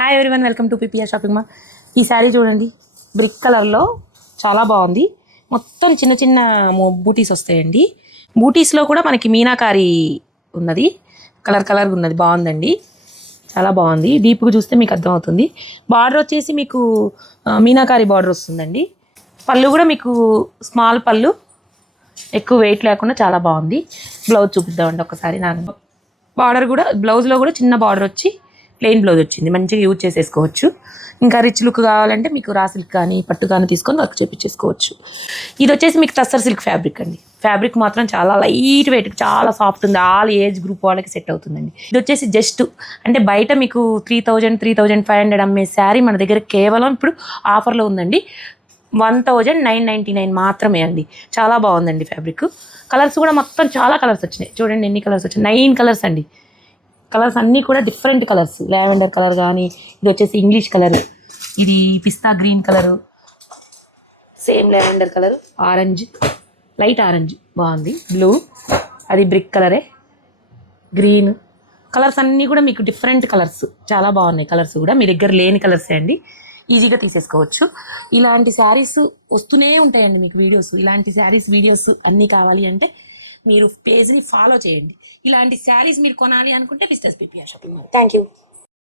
Hi everyone, welcome to PPR shopping mall. ఈ శారీ చూడండి, brick కలర్లో చాలా బాగుంది. మొత్తం చిన్న చిన్న బూటీస్ వస్తాయండి. బూటీస్లో కూడా మనకి మీనాకారి ఉన్నది, కలర్ ఉన్నది, బాగుందండి, చాలా బాగుంది. డీప్గా చూస్తే మీకు అర్థమవుతుంది. బార్డర్ వచ్చేసి మీకు మీనాకారి బార్డర్ వస్తుందండి. పళ్ళు కూడా మీకు స్మాల్ పళ్ళు, ఎక్కువ వెయిట్ లేకుండా చాలా బాగుంది. బ్లౌజ్ చూపిద్దామండి ఒకసారి. బార్డర్ కూడా, బ్లౌజ్లో కూడా చిన్న బార్డర్ వచ్చి ప్లెయిన్ బ్లౌజ్ వచ్చింది, మంచిగా యూజ్ చేసేసుకోవచ్చు. ఇంకా రిచ్ లుక్ కావాలంటే మీకు రా సిల్క్ కానీ పట్టు కానీ తీసుకొని వర్క్ చేపించేసుకోవచ్చు. ఇది వచ్చేసి మీకు టస్సర్ సిల్క్ ఫ్యాబ్రిక్ అండి. ఫ్యాబ్రిక్ మాత్రం చాలా లైట్ వెయిట్, చాలా సాఫ్ట్ ఉంది. ఆల్ ఏజ్ గ్రూప్ వాళ్ళకి సెట్ అవుతుందండి. ఇది వచ్చేసి జస్ట్ అంటే బయట మీకు 3000, 3500 అమ్మే శారీ మన దగ్గర కేవలం ఇప్పుడు ఆఫర్లో ఉందండి. 1999 మాత్రమే అండి. చాలా బాగుందండి ఫ్యాబ్రిక్. కలర్స్ కూడా మొత్తం చాలా కలర్స్ వచ్చినాయి. చూడండి ఎన్ని కలర్స్ వచ్చినాయి, 9 కలర్స్ అండి. కలర్స్ అన్నీ కూడా డిఫరెంట్ కలర్స్. లావెండర్ కలర్ కానీ, ఇది వచ్చేసి ఇంగ్లీష్ కలర్, ఇది పిస్తా green colour, same lavender colour, orange, light orange బాగుంది, బ్లూ, అది బ్రిక్ కలరే, గ్రీన్. కలర్స్ అన్నీ కూడా మీకు డిఫరెంట్ కలర్స్, చాలా బాగున్నాయి. కలర్స్ కూడా మీ దగ్గర లేని కలర్సే అండి, ఈజీగా తీసేసుకోవచ్చు. ఇలాంటి శారీస్ వస్తూనే ఉంటాయండి మీకు వీడియోస్. ఇలాంటి శారీస్ వీడియోస్ అన్నీ కావాలి అంటే మీరు పేజ్ని ఫాలో చేయండి. ఇలాంటి శారీస్ మీరు కొనాలి అనుకుంటే visit PPR shopping mall. Thank you.